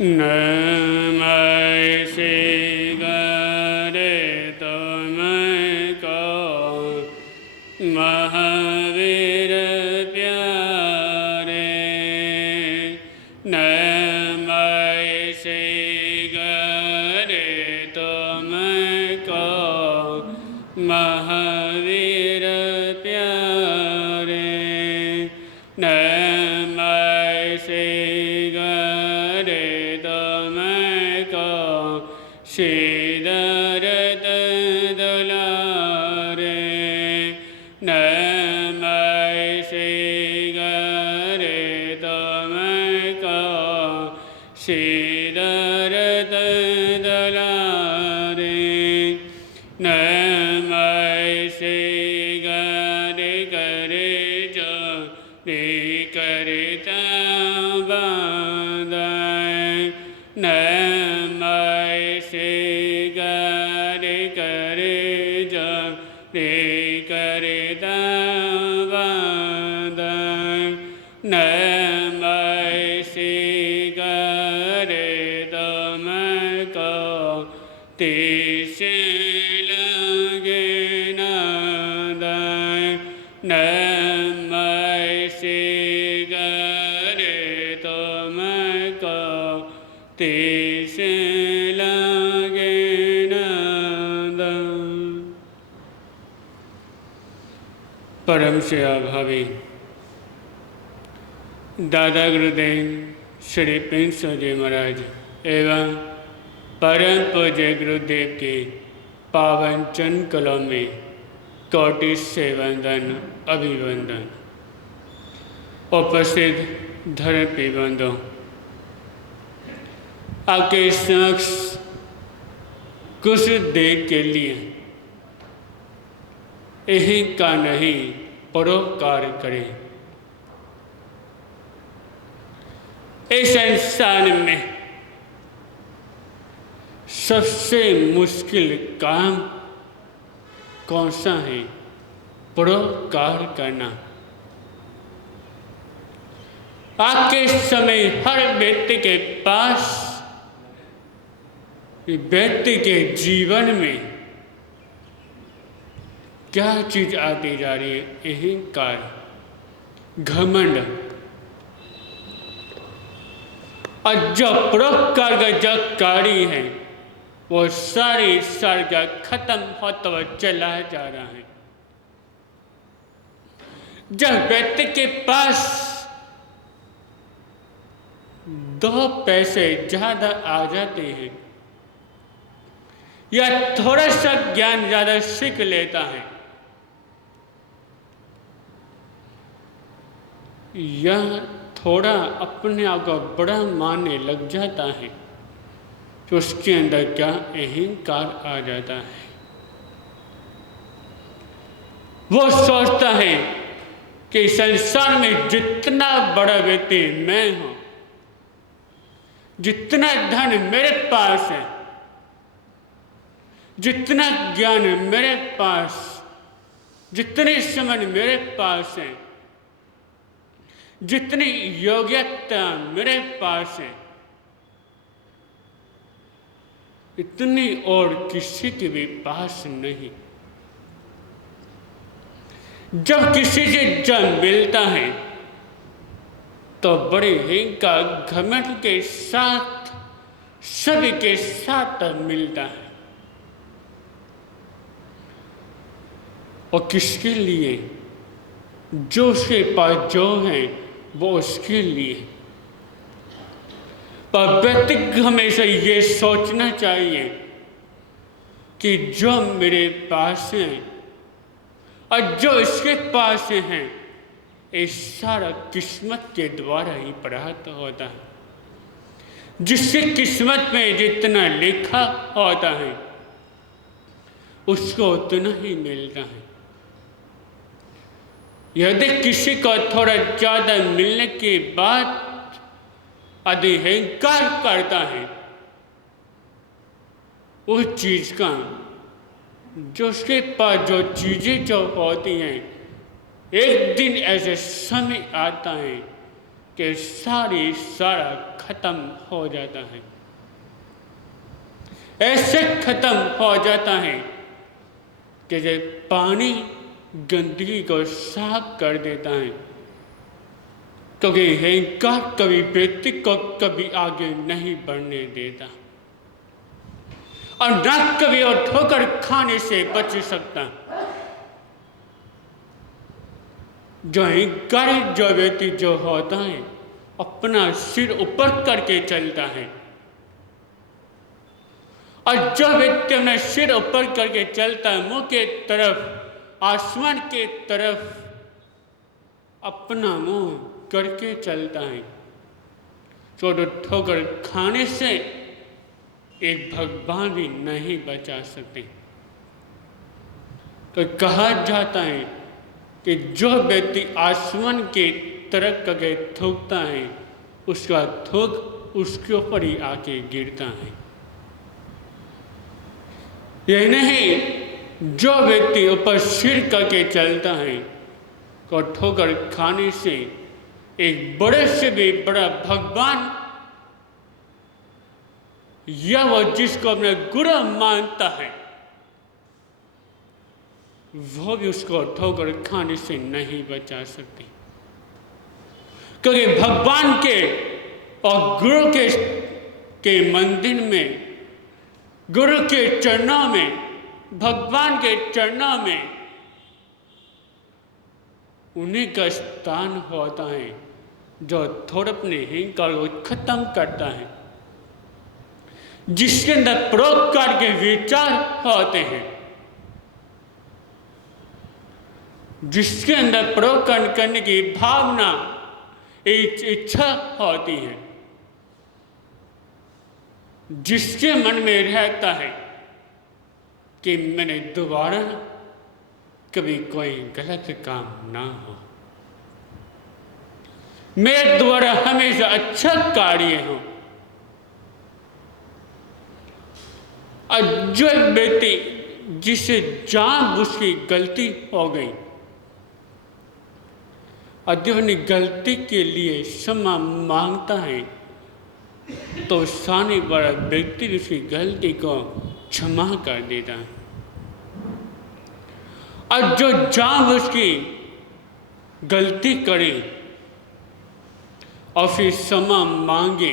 नमः श्री गणेश तुमको महावीर प्यारे। नमः श्री गणेश तुमको महावीर प्यारे। नमः श्री गणेश तुमको श्रीधर दुलारे। नमः श्री गणेश तुमको श्रीधर दुलारे। नमः श्री गणेश गणेश रे करता बांधाय। नमः श्री गणेश गणेश रे करता बांधाय। नमः श्री गणेश तुमको तीस लगे नादाय। नमः श्री गणेश तुमको तीस लगे नादाय। परम से अभावी दादा गुरुदेव श्री प्रिंस जी महाराज एवं परम पूज्य गुरुदेव के पावन चरण कलों में कोटि से वंदन अभिवंदन। उपस्थित धर्म पे बंधो, आपके समक्ष कुछ देर के लिए यही का नहीं परोपकार करें। इस संसार में सबसे मुश्किल काम कौन सा है? परोपकार करना। आज के समय हर व्यक्ति के पास, व्यक्ति के जीवन में क्या चीज आती जा रही है? अहंकार, घमंड। और जो परोपकार का जो कार्य है वो सारी का खत्म होता हुआ चला जा रहा है। जब व्यक्ति के पास दो पैसे ज्यादा आ जाते हैं या थोड़ा सा ज्ञान ज्यादा सीख लेता है या थोड़ा अपने आप को बड़ा मानने लग जाता है तो उसके अंदर क्या अहंकार आ जाता है। वो सोचता है कि संसार में जितना बड़ा व्यक्ति मैं हूं, जितना धन मेरे पास है, जितना ज्ञान मेरे पास, जितनी समझ मेरे पास है, जितनी योग्यता मेरे पास है, इतनी और किसी के भी पास नहीं। जब किसी से जब मिलता है तो बड़े अहंकार घमंड के साथ सभी के साथ मिलता है। और किसके लिए? जो उसके पास जो है वो उसके लिए। पर व्यक्ति को हमेशा ये सोचना चाहिए कि जो मेरे पास है और जो इसके पास है ये सारा किस्मत के द्वारा ही प्राप्त होता है। जिससे किस्मत में जितना लिखा होता है उसको उतना ही मिलता है। यदि किसी को थोड़ा ज़्यादा मिलने के बाद यदि अहंकार करता है उस चीज का, जो उसके पास जो चीजें जो होती हैं, एक दिन ऐसे समय आता है कि सारा खत्म हो जाता है। ऐसे खत्म हो जाता है कि जैसे पानी गंदगी को साफ कर देता है, क्योंकि अहंकार कभी व्यक्ति को कभी आगे नहीं बढ़ने देता और न कभी और ठोकर खाने से बच सकता। जो अहंकारी जो व्यक्ति जो होता है अपना सिर ऊपर करके चलता है, और जो व्यक्ति अपना सिर ऊपर करके चलता है, मुंह के तरफ आसमान के तरफ अपना मुंह करके चलता है, तो ठोकर खाने से एक भगवान भी नहीं बचा सकते। तो कहा जाता है कि जो व्यक्ति आसमान के तरफ करके थूकता है, उसका थूक उसके ऊपर ही आके गिरता है। यह नहीं, जो व्यक्ति ऊपर सिर करके चलता है तो ठोकर खाने से एक बड़े से भी बड़ा भगवान या वो जिसको अपना गुरु मानता है, वो भी उसको ठोकर खाने से नहीं बचा सकती, क्योंकि भगवान के और गुरु के मंदिर में, गुरु के चरणों में, भगवान के चरणों में उन्हीं का स्थान होता है जो थोड़ा अपने अहंकार को खत्म करता है, जिसके अंदर परोपकार के विचार होते हैं, जिसके अंदर परोपकार करने की भावना, एक इच्छा होती है, जिसके मन में रहता है कि मैंने दोबारा कभी कोई गलत काम ना हो, मेरे द्वारा हमेशा अच्छा कार्य हो। और जो व्यक्ति जिसे जानबूझ की गलती हो गई और जो अपनी गलती के लिए क्षमा मांगता है, तो सामने वाला व्यक्ति भी उसकी गलती को क्षमा कर देता है। और जो जानबूझ की गलती करे और फिर क्षमा मांगे,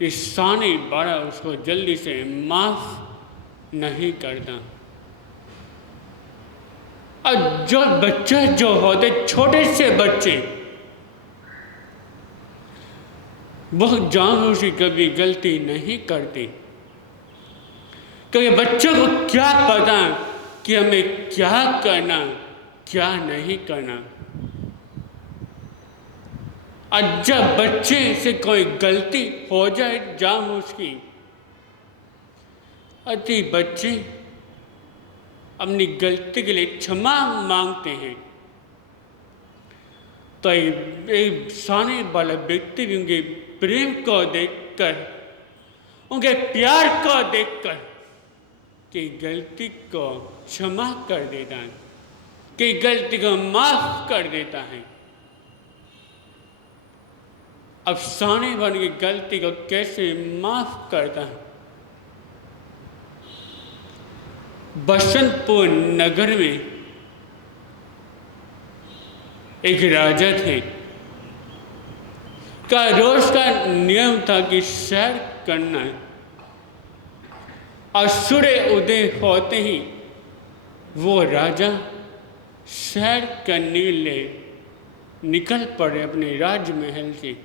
इस सामने वाला उसको जल्दी से माफ नहीं करता। और जो बच्चे जो होते, छोटे से बच्चे, वह जानबूझ की कभी गलती नहीं करते, क्योंकि बच्चों को क्या पता कि हमें क्या करना क्या नहीं करना। और जब बच्चे से कोई गलती हो जाए जानबूझ की, अति बच्चे अपनी गलती के लिए क्षमा मांगते हैं, तो एक सामने वाला व्यक्ति भी उनके प्रेम को देखकर, उनके प्यार को देखकर कि गलती को क्षमा कर देता है, कि गलती को माफ कर देता है। अब सामने वाले की गलती को कैसे माफ करता है? बसंतपुर नगर में एक राजा थे का रोज का नियम था कि सैर करना है, और सूर्य उदय होते ही वो राजा सैर करने के लिए निकल पड़े अपने राजमहल से।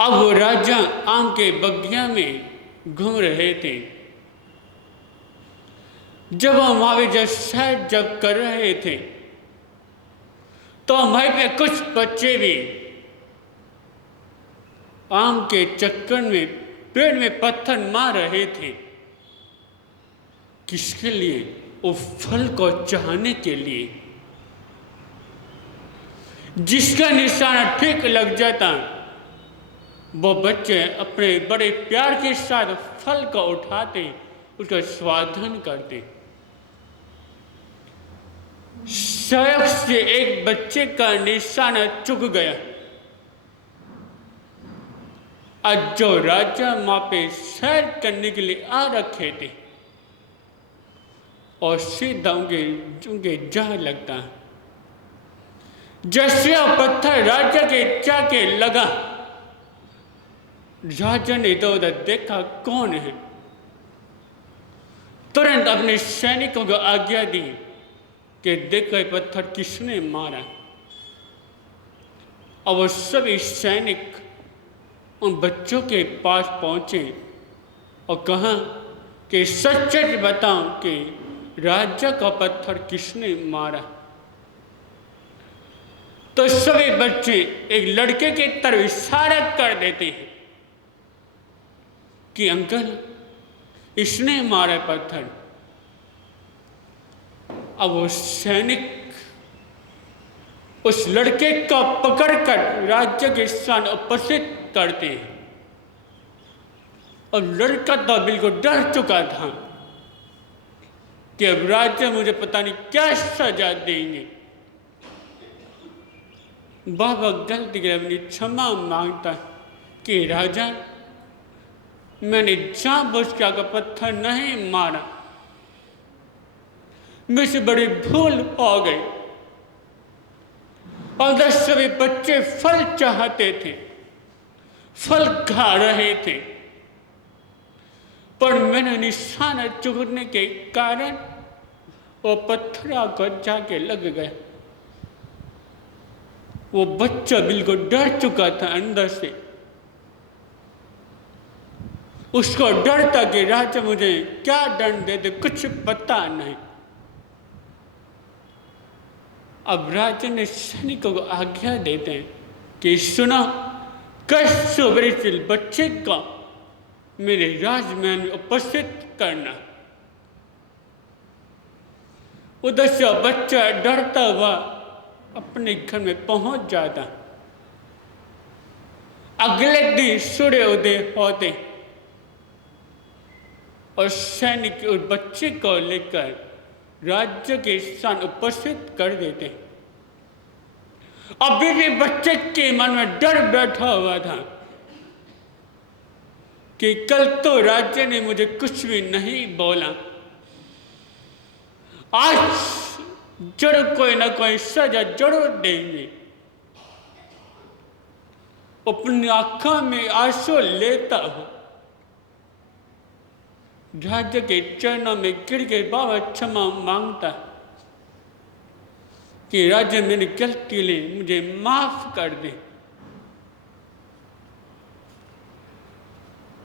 अब वो राजा आम के बगिया में घूम रहे थे। जब हम वहां पे जब कर रहे थे, तो वहीं पे कुछ बच्चे भी आम के चक्कर में पेड़ में पत्थर मार रहे थे। किसके लिए? वो फल को चाहने के लिए। जिसका निशाना ठीक लग जाता, वो बच्चे अपने बड़े प्यार के साथ फल को उठाते, उसका स्वादन करते। सड़क से एक बच्चे का निशाना चुक गया। आज जो राजा वहां पे सैर करने के लिए आ रखे थे और सीधा उनके जा लगता है। जैसे पत्थर राजा के जाके लगा, राजा ने इधर उधर देखा कौन है, तुरंत अपने सैनिकों को आज्ञा दी कि देखो ये पत्थर किसने मारा। और वो सभी सैनिक उन बच्चों के पास पहुंचे और कहा कि सच सच बताओ कि राजा का पत्थर किसने मारा। तो सभी बच्चे एक लड़के की तरफ इशारा कर देते हैं कि अंकल इसने मारा पत्थर। अब वो सैनिक उस लड़के को पकड़कर राज्य के सामने उपस्थित करते हैं और लड़का तो बिल्कुल डर चुका था कि अब राज्य मुझे पता नहीं क्या सजा देंगे। बाबा गलती के अपनी क्षमा मांगता कि राजा मैंने जानबूझ के पत्थर नहीं मारा, मुझसे बड़ी भूल हो गई। और 10 सभी बच्चे फल चाहते थे, फल खा रहे थे, पर मैंने निशाना चुगने के कारण वो पत्थर आकर जाके लग गया। वो बच्चा बिल्कुल डर चुका था अंदर से। उसको डर था कि राजा मुझे क्या दंड दे दे, कुछ पता नहीं। अब राजा ने सैनिकों को आज्ञा देते हैं कि सुनो, कल सवेरे से बच्चे को मेरे राजमहल में उपस्थित करना। उधर से बच्चा डरता हुआ अपने घर में पहुंच जाता। अगले दिन सूर्य उदय होते और सैनिक उस बच्चे को लेकर राज्य के सामने उपस्थित कर देते। अभी भी बच्चे के मन में डर बैठा हुआ था कि कल तो राज्य ने मुझे कुछ भी नहीं बोला, आज जरूर कोई ना कोई सजा जरूर देंगे। अपनी आंखों में आंसू लेता हूं, राजा के चरणों में गिर के बाबा क्षमा मांगता कि राजा मेरी गलती ले मुझे माफ कर दे।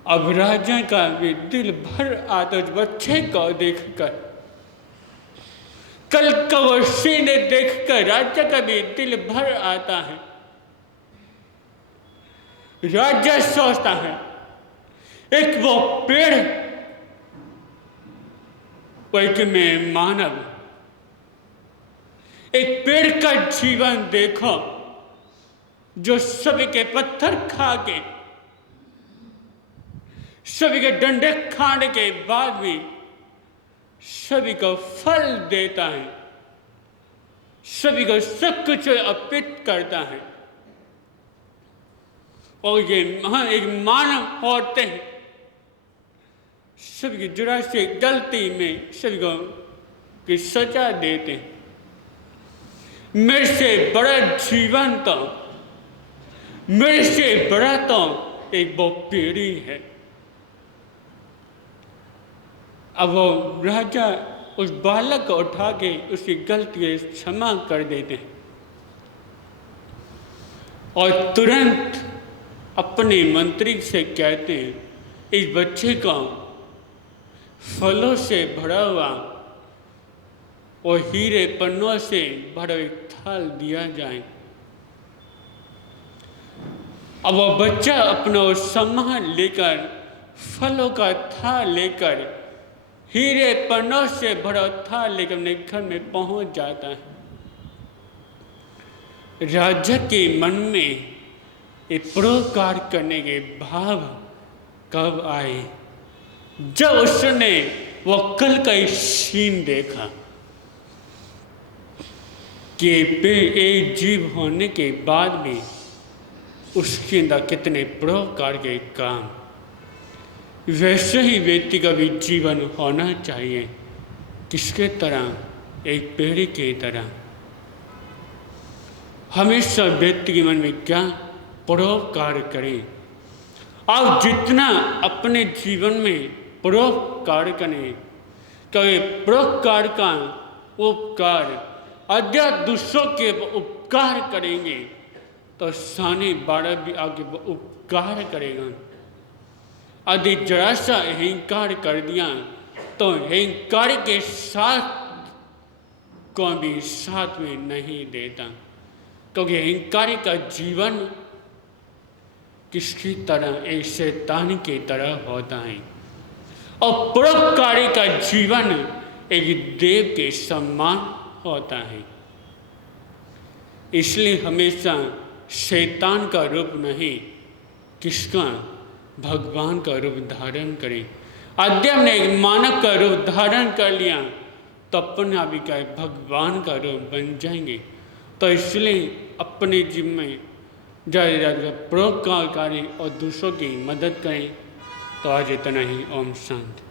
अब राजा का भी दिल भर आता उस बच्चे को देखकर, कल का वो सीने देखकर राजा का भी दिल भर आता है। राजा सोचता है एक वो पेड़, एक में मानव, एक पेड़ का जीवन देखो जो सभी के पत्थर खा के, सभी के डंडे खाने के बाद भी सभी को फल देता है, सभी को सब कुछ अर्पित करता है। और ये एक मानव होते हैं, सभी की जरा से गलती में सभी को की सजा देते हैं। मेरे से बड़ा जीवन तो, मेरे से बड़ा तो एक वो पेड़ी है। अब वो राजा उस बालक को उठा के उसकी गलती क्षमा कर देते हैं और तुरंत अपने मंत्री से कहते हैं इस बच्चे को फलों से भरा हुआ और हीरे पन्नों से भरा एक थाल दिया जाए। अब वो बच्चा अपना सामान लेकर, फलों का थाल लेकर, हीरे पन्नों से भरा थाल लेकर अपने घर में पहुंच जाता है। राजा के मन में एक परोपकार करने के भाव कब आए? जब उसने वो कल का सीन देखा। कि एक जीव होने के बाद भी उसके अंदर कितने प्रकार के काम, वैसे ही व्यक्ति का भी जीवन होना चाहिए। किसके तरह? एक पेड़ की तरह। हमेशा व्यक्ति के मन में क्या परोपकार करें। आप जितना अपने जीवन में परोपकार करें तो ये परोपकार का उपकार अद्या दूसरों के उपकार करेंगे तो साने बारह भी आगे उपकार करेगा। यदि जरा सा अहंकार कर दिया तो अहंकार के साथ को भी साथ में नहीं देता, क्योंकि अहंकारी का जीवन किसकी तरह? एक शैतान की तरह होता है और परोपकारी का जीवन एक देव के समान होता है। इसलिए हमेशा शैतान का रूप नहीं, किसका? भगवान का रूप धारण करें। अद्यम ने एक मानव का रूप धारण कर लिया तो अपना भी क्या भगवान का रूप बन जाएंगे। तो इसलिए अपने जीवन में ज़्यादा ज़्यादा परोपकार करें और दूसरों की मदद करें। तो आज इतना ही। ओम शांति।